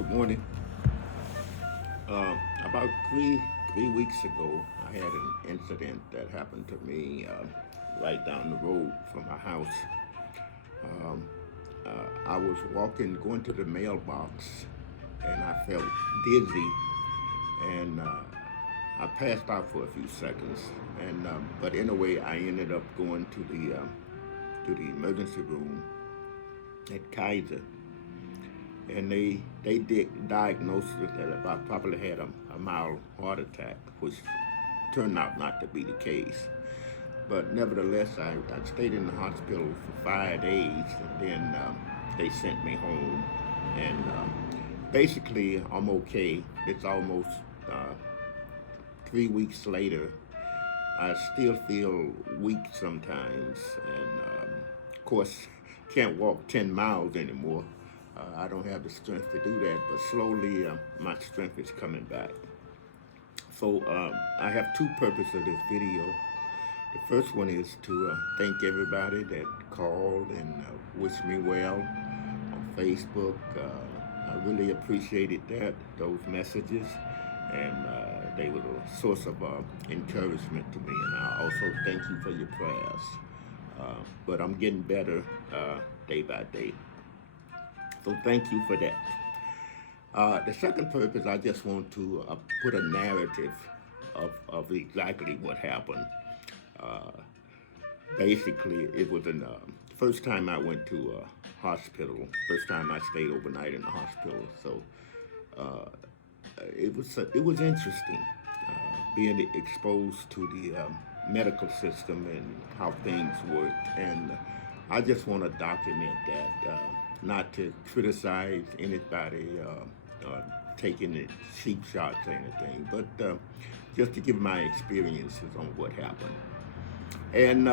Good morning. About three weeks ago, I had an incident that happened to me right down the road from my house. Um, I was walking, going to the mailbox, and I felt dizzy, and I passed out for a few seconds. And but anyway, I ended up going to the emergency room at Kaiser, and they did diagnosed it that I probably had a mild heart attack, which turned out not to be the case. But nevertheless, I stayed in the hospital for 5 days, and then they sent me home. And basically, I'm okay. It's almost 3 weeks later. I still feel weak sometimes, and of course, can't walk 10 miles anymore. I don't have the strength to do that, but slowly my strength is coming back. So I have two purposes of this video. The first one is to thank everybody that called and wished me well on Facebook. I really appreciated those messages, and they were a source of encouragement to me. And I also thank you for your prayers. But I'm getting better day by day. So thank you for that. The second purpose, I just want to put a narrative of exactly what happened. Uh, Basically, it was the first time I went to a hospital, first time I stayed overnight in the hospital. So it was interesting being exposed to the medical system and how things work. And I just want to document that, not to criticize anybody taking the cheap shots or anything, but just to give my experiences on what happened. And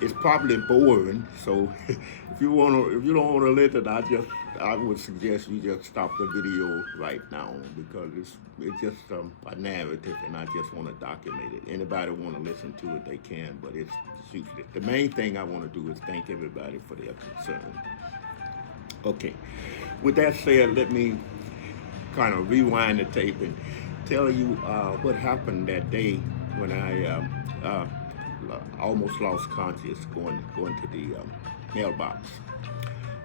it's probably boring. So if you don't want to listen, I would suggest you just stop the video right now because it's just a narrative, and I just want to document it. Anybody want to listen to it, they can, but it's useless. The main thing I want to do is thank everybody for their concern. Okay, with that said, let me kind of rewind the tape and tell you what happened that day when I almost lost conscious going to the mailbox.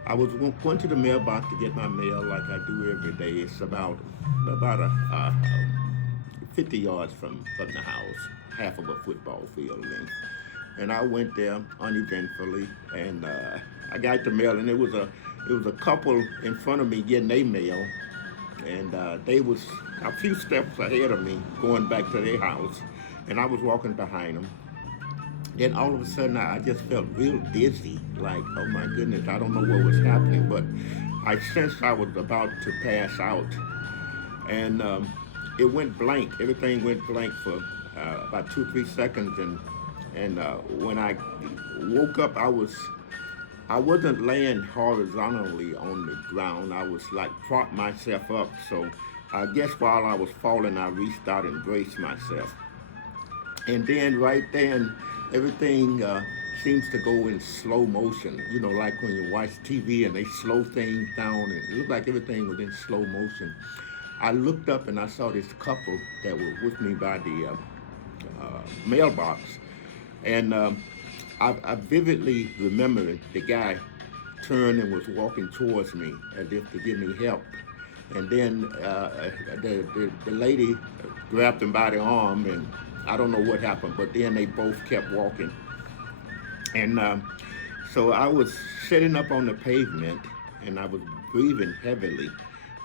I was going to the mailbox to get my mail like I do every day. It's about 50 yards from the house, half of a football field length. And I went there uneventfully, and I got the mail, and it was a couple in front of me getting their mail, and they was a few steps ahead of me going back to their house, and I was walking behind them. Then all of a sudden, I just felt real dizzy, like, oh my goodness, I don't know what was happening, but I sensed I was about to pass out, and it went blank. Everything went blank for about 2 or 3 seconds, and when I woke up, I wasn't laying horizontally on the ground. I was like propped myself up. So I guess while I was falling, I reached out and braced myself. And then right then, everything seems to go in slow motion. You know, like when you watch TV and they slow things down, and it looked like everything was in slow motion. I looked up and I saw this couple that were with me by the mailbox, and I vividly remember the guy turned and was walking towards me as if to give me help. And then the lady grabbed him by the arm, and I don't know what happened, but then they both kept walking. And so I was sitting up on the pavement, and I was breathing heavily,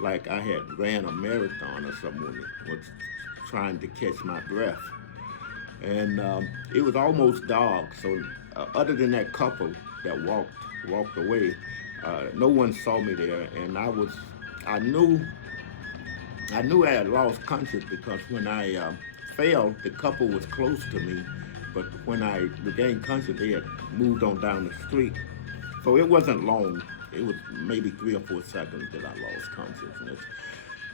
like I had ran a marathon or someone was trying to catch my breath. And it was almost dark. So other than that couple that walked away, no one saw me there, and I knew I had lost conscious because when I fell, the couple was close to me, but when I regained conscious, they had moved on down the street. So it wasn't long. It was maybe 3 or 4 seconds that I lost consciousness.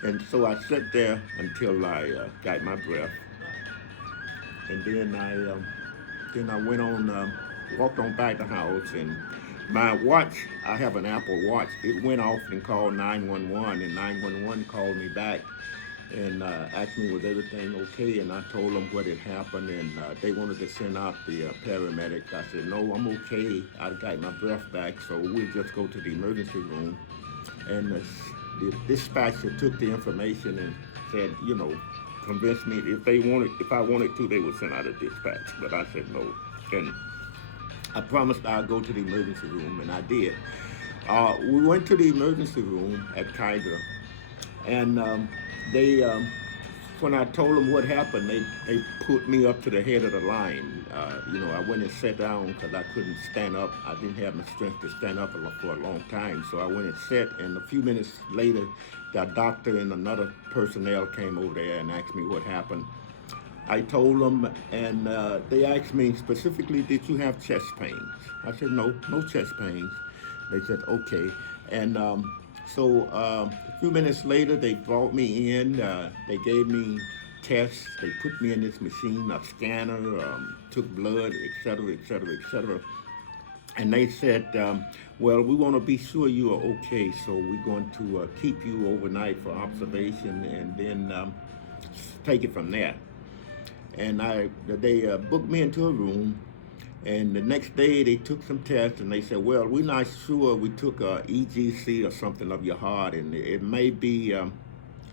And so I sat there until I got my breath, and then I went on, walked on back the house, and my watch, I have an Apple Watch. It went off and called 911, and 911 called me back and asked me was everything okay, and I told them what had happened, and they wanted to send out the paramedic. I said, no, I'm okay. I got my breath back, so we'll just go to the emergency room. And the dispatcher took the information and said, convinced me if I wanted to, they would send out a dispatch. But I said no, and I promised I'd go to the emergency room, and I did. We went to the emergency room at Kaiser, and they, when I told them what happened, they put me up to the head of the line. I went and sat down because I couldn't stand up. I didn't have the strength to stand up for a long time. So I went and sat, and a few minutes later, the doctor and another personnel came over there and asked me what happened. I told them, and they asked me specifically, did you have chest pains? I said, no, no chest pains. They said, okay. And a few minutes later, they brought me in. They gave me tests. They put me in this machine, a scanner, took blood, et cetera, et cetera, et cetera. And they said, well, we want to be sure you are okay, so we're going to keep you overnight for observation and then take it from there. And they booked me into a room, and the next day they took some tests, and they said, well, we're not sure. We took a EGC or something of your heart, and it may be,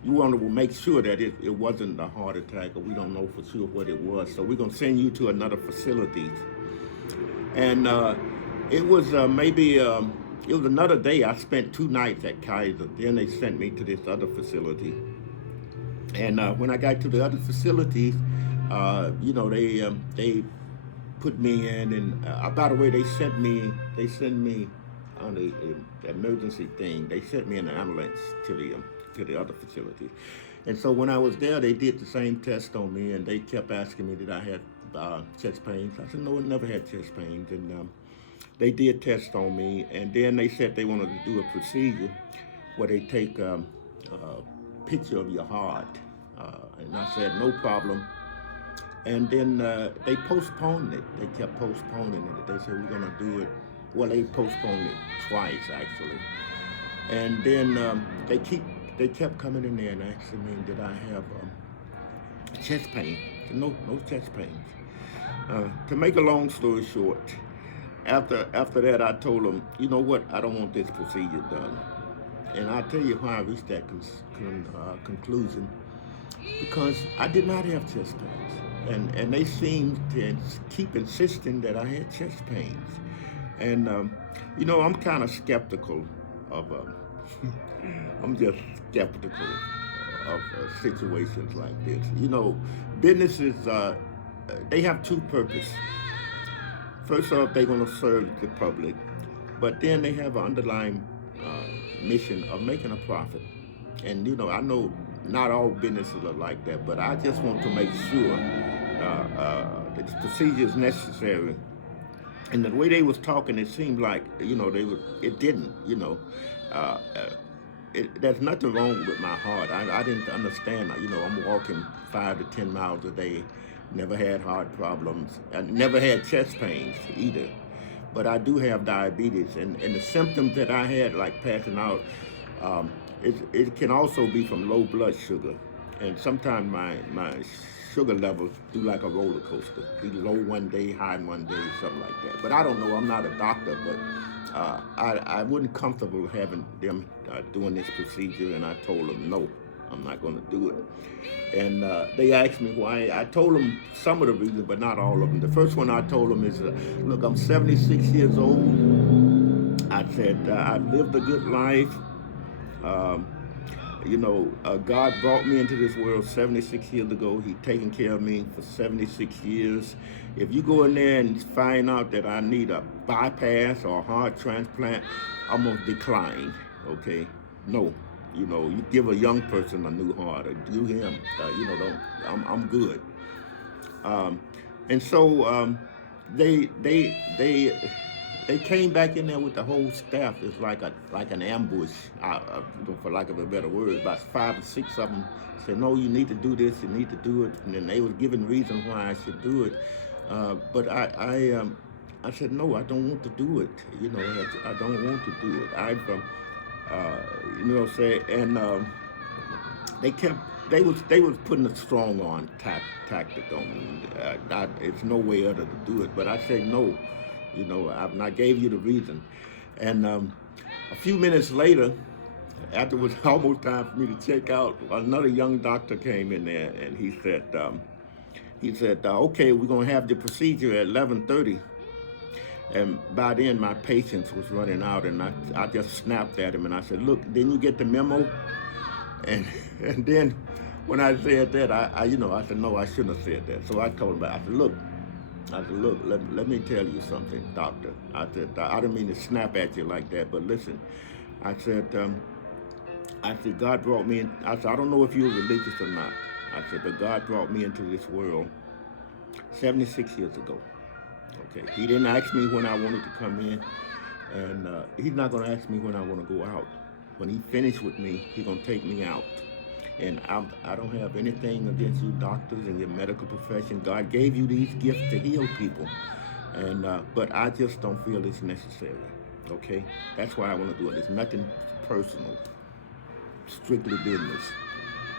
you want to make sure that it wasn't a heart attack, or we don't know for sure what it was, so we're going to send you to another facility. And it was it was another day. I spent 2 nights at Kaiser. Then they sent me to this other facility. And when I got to the other facility, they put me in, and by the way, they sent me on the emergency thing. They sent me in an ambulance to the other facility. And so when I was there, they did the same test on me, and they kept asking me did I have chest pains. I said no, I never had chest pains, and they did test on me, and then they said they wanted to do a procedure where they take a picture of your heart, and I said no problem. And then they postponed it. They kept postponing it. They said we're gonna do it. Well, they postponed it twice actually, and then they kept coming in there and asking me did I have chest pain. I said, no chest pains. To make a long story short, after that, I told them, you know what, I don't want this procedure done. And I'll tell you why I reached that conclusion. Because I did not have chest pains. And they seemed to keep insisting that I had chest pains. And, I'm kind of skeptical of, I'm just skeptical of situations like this. Businesses, they have two purposes. First off, they're going to serve the public, but then they have an underlying mission of making a profit. And I know not all businesses are like that, but I just want to make sure that the procedure is necessary. And the way they was talking, it seemed like it didn't. There's nothing wrong with my heart. I didn't understand. I'm walking 5 to 10 miles a day. Never had heart problems. I never had chest pains either. But I do have diabetes, and the symptoms that I had, like passing out, it can also be from low blood sugar. And sometimes my sugar levels do like a roller coaster. Be low one day, high one day, something like that. But I don't know. I'm not a doctor, but I wasn't comfortable having them doing this procedure, and I told them no. I'm not going to do it. And they asked me why. I told them some of the reasons, but not all of them. The first one I told them is, look, I'm 76 years old. I said, I've lived a good life. God brought me into this world 76 years ago. He's taken care of me for 76 years. If you go in there and find out that I need a bypass or a heart transplant, I'm going to decline, okay? No. You give a young person a new heart, or do him, I'm good. And so they came back in there with the whole staff. It's like an ambush, for lack of a better word. About 5 or 6 of them said, no, you need to do this, you need to do it. And then they was giving reasons why I should do it. But I said, no, I don't want to do it. You know, I don't want to do it. You know what I'm saying? And they kept, they was putting a strong on tactic on me. It's no way other to do it. But I said, no, you know, I gave you the reason. And a few minutes later, after it was almost time for me to check out, another young doctor came in there and he said, okay, we're gonna have the procedure at 11:30. And by then, my patience was running out, and I just snapped at him and I said, "Look, didn't you get the memo?" And and then when I said that, you know, I said, "No, I shouldn't have said that." So I told him, I said, "Look, let me tell you something, doctor." I said, "I didn't mean to snap at you like that, but listen," I said, God brought me in. I said, I don't know if you're religious or not. I said, but God brought me into this world 76 years ago. Okay, He didn't ask me when I wanted to come in, and He's not going to ask me when I want to go out. When He finished with me, He's going to take me out. And I don't have anything against you doctors and your medical profession. God gave you these gifts to heal people, and but I just don't feel it's necessary. Okay, that's why I want to do it. It's nothing personal, strictly business,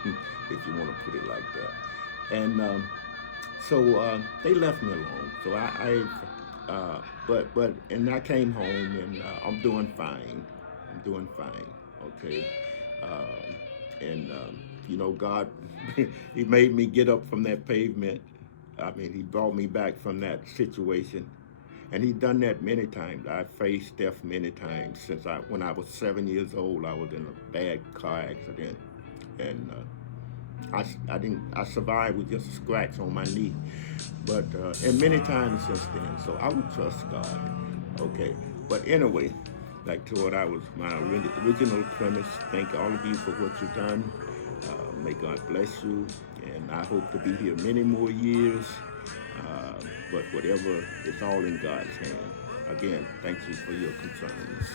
if you want to put it like that. And so they left me alone. So and I came home and I'm doing fine. I'm doing fine. Okay. And you know, God, He made me get up from that pavement. I mean, He brought me back from that situation, and He done that many times. I faced death many times since when I was 7 years old. I was in a bad car accident, and I survived with just a scratch on my knee, but and many times since then. So I would trust God. Okay, but anyway, back to what I was my original premise. Thank all of you for what you've done. May God bless you, and I hope to be here many more years. But whatever, it's all in God's hand. Again, thank you for your concerns.